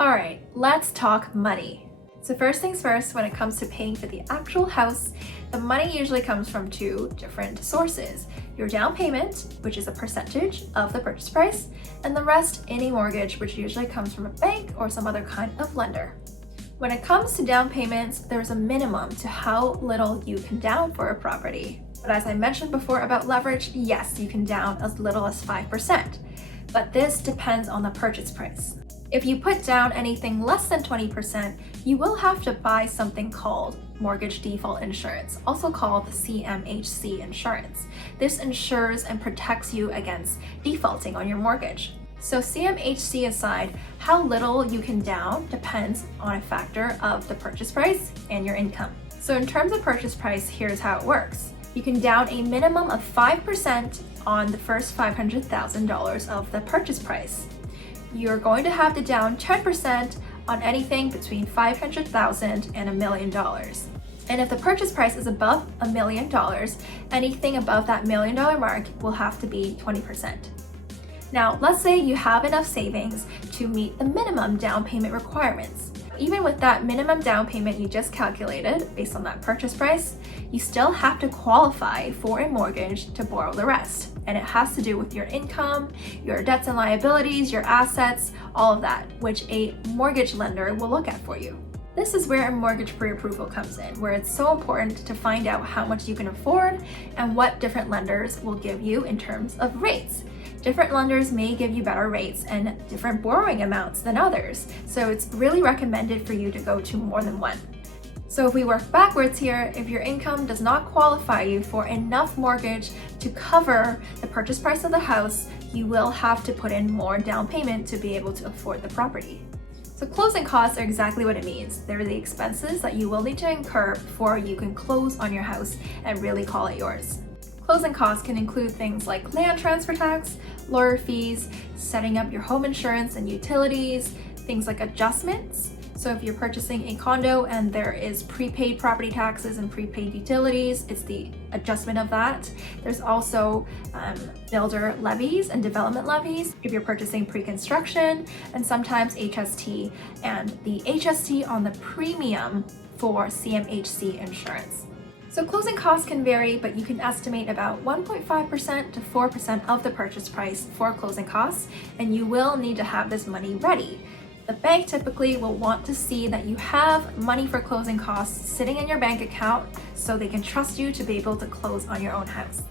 Alright, let's talk money. So first things first, when it comes to paying for the actual house, the money usually comes from two different sources. Your down payment, which is a percentage of the purchase price, and the rest in a mortgage, which usually comes from a bank or some other kind of lender. When it comes to down payments, there's a minimum to how little you can down for a property. But as I mentioned before about leverage, yes, you can down as little as 5%, but this depends on the purchase price. If you put down anything less than 20%, you will have to buy something called mortgage default insurance, also called the CMHC insurance. This insures and protects you against defaulting on your mortgage. So CMHC aside, how little you can down depends on a factor of the purchase price and your income. So in terms of purchase price, here's how it works. You can down a minimum of 5% on the first $500,000 of the purchase price. You're going to have to down 10% on anything between $500,000 and $1 million. And if the purchase price is above $1 million, anything above that $1 million mark will have to be 20%. Now, let's say you have enough savings to meet the minimum down payment requirements. Even with that minimum down payment you just calculated based on that purchase price, you still have to qualify for a mortgage to borrow the rest. And it has to do with your income, your debts and liabilities, your assets, all of that, which a mortgage lender will look at for you. This is where a mortgage pre-approval comes in, where it's so important to find out how much you can afford and what different lenders will give you in terms of rates. Different lenders may give you better rates and different borrowing amounts than others, so it's really recommended for you to go to more than one. So if we work backwards here, if your income does not qualify you for enough mortgage to cover the purchase price of the house, you will have to put in more down payment to be able to afford the property. So closing costs are exactly what it means. They're the expenses that you will need to incur before you can close on your house and really call it yours. Closing costs can include things like land transfer tax, lawyer fees, setting up your home insurance and utilities, things like adjustments. So if you're purchasing a condo and there is prepaid property taxes and prepaid utilities, it's the adjustment of that. There's also builder levies and development levies if you're purchasing pre-construction, and sometimes HST, and the HST on the premium for CMHC insurance. So closing costs can vary, but you can estimate about 1.5% to 4% of the purchase price for closing costs, and you will need to have this money ready. The bank typically will want to see that you have money for closing costs sitting in your bank account so they can trust you to be able to close on your own house.